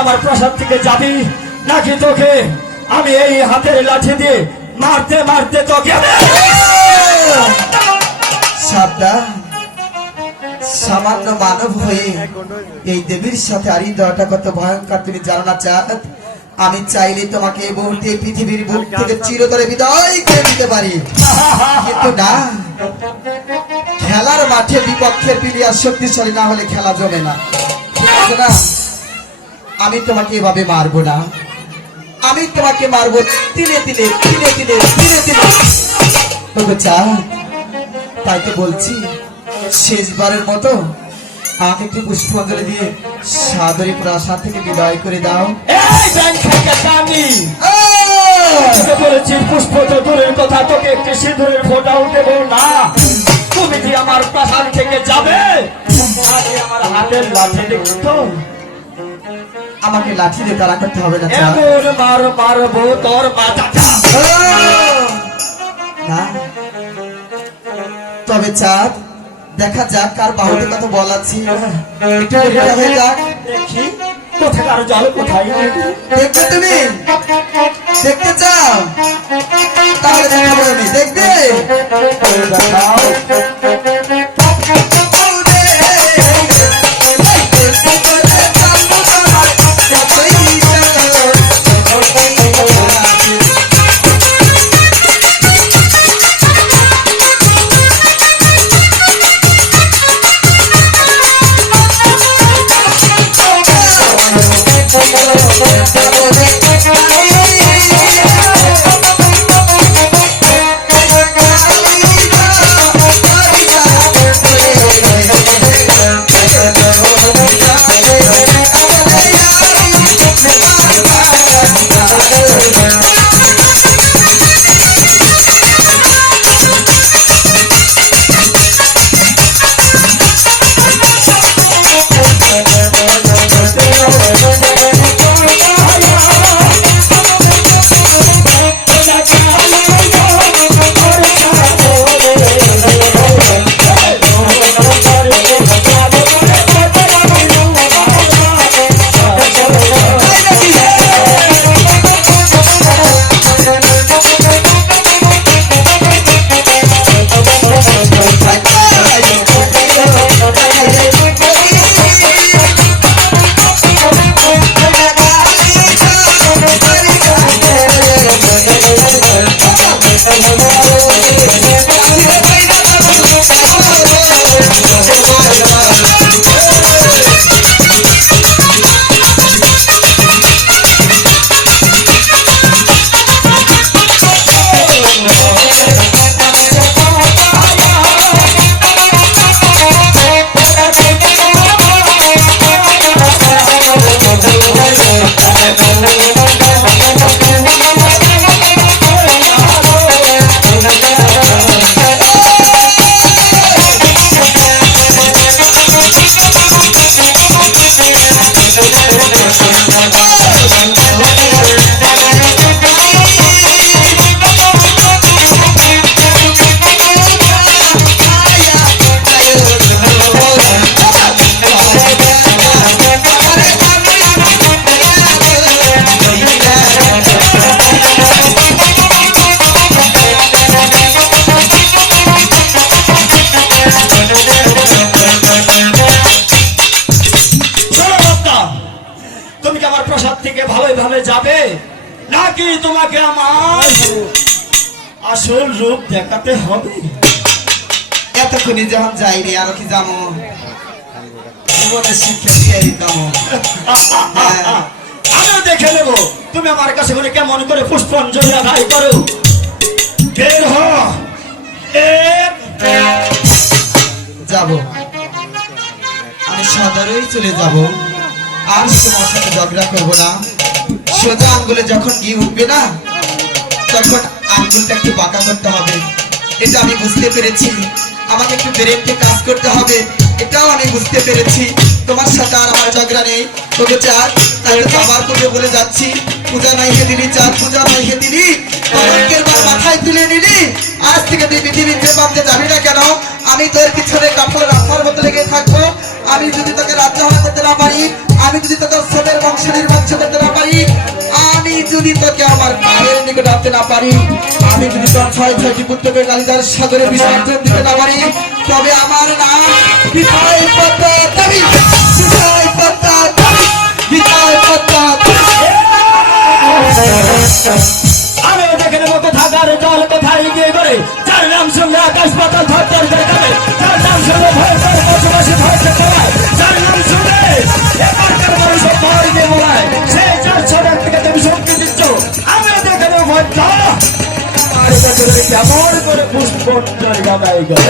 আমার প্রাসাদ থেকে যাবি? নাকি তোকে আমি এই হাতের লাঠি দিয়ে মারতে মারতে তোকে সামান্য মানব হয়ে এই দেবীর সাথে দেওয়াটা কত ভয়ঙ্কর, তুমি জানো না আমি চাইলে তোমাকে এই মুহূর্তে পৃথিবীর বুক থেকে চিরতরে বিদায় করে দিতে পারি। কিন্তু না খেলার মাঠে বিপক্ষের প্লেয়ার শক্তিশালী না হলে খেলা জমে না। ঠিক আছে না? আমি তোমাকে এভাবে মারবো না। আমি তোমাকে মারবো তিলে তিলে তিলে তিলে তিলে তিলে। তবে চাঁদ তাই তো বলছি শেষবারের মতো একটু পুষ্পাঞ্জলি দিয়ে সাদরী প্রাসাদ থেকে বিদায় করে দাও। আমি বলেছি পুষ্প তো দূরের কথা তোকে একটি সিঁদুরের ফোটাও দেবো না। তুমি যে আমার প্রাসাদ থেকে যাবে? আগে আমার হাতের লাঠি দেখতো আমাকে লাঠি দিয়ে তাড়া করতে হবে না। এমন মার মারবো তোর মাথাটা! না। তবে চাঁদ দেখা যাক কার বাহুতে কথা বল একটু পরীক্ষা হয়ে যাক। দেখি কোথাকার জল কোথায় দেখবে তুমি? দেখতে চাও? তাহলে দেখাবো আমি। দেখবে? দেখাও আমার প্রসাদ থেকে ভাবে ভাবে যাবে। নাকি তোমাকে আমার আসল রূপ দেখাতে হবে? এতক্ষণে যখন যাইনি আরও কি শিক্ষা দিয়ে দিতাম। হ্যাঁ। আমিও দেখে নেব তুমি আমার কাছে করে কেমন করে পুষ্পাঞ্জলি আদায় করো। বের হ। যাব। আমি সদরেই চলে যাব। আর তোমার সাথে ঝগড়া করব না। সোজা আঙ্গুলে যখন গিয়ে উঠবে না, তখন আঙ্গুলটা একটু বাঁকা করতে হবে। এটা আমি বুঝতে পেরেছি। আমাকে একটু ব্রেনকে কাজ করতে হবে। এটাও আমি বুঝতে পেরেছি। তোমার সাথে আর আমার ঝগড়া নেই। তোকে চাঁদ আমি তো বাবার করে বলে যাচ্ছি। পূজা নাই হে দিলি চাঁদ, পূজা নাই হে দিলি মাথায় তুলে নিলি। আজ থেকে তুই পৃথিবীতে ভাবতে যাবি না কেন, আমি তোর পিছনে কাপড় রাখার মতো লেগে থাকব। আমি যদি আমি বংশ নির্বংশ করতে না পারি, আমি যদি তোকে আমার মায়ের নিকট না পারি, আমি যদি তোর ছয় ছয়টি পুত্রকে কালিদার সাগরে বিসর্জন দিতে না পারি, তবে আমার নাম দেখে জল কোথায় আকাশ পাতাল যার নাম কেমন করে পুষ্প জায়গা গাদাই গেল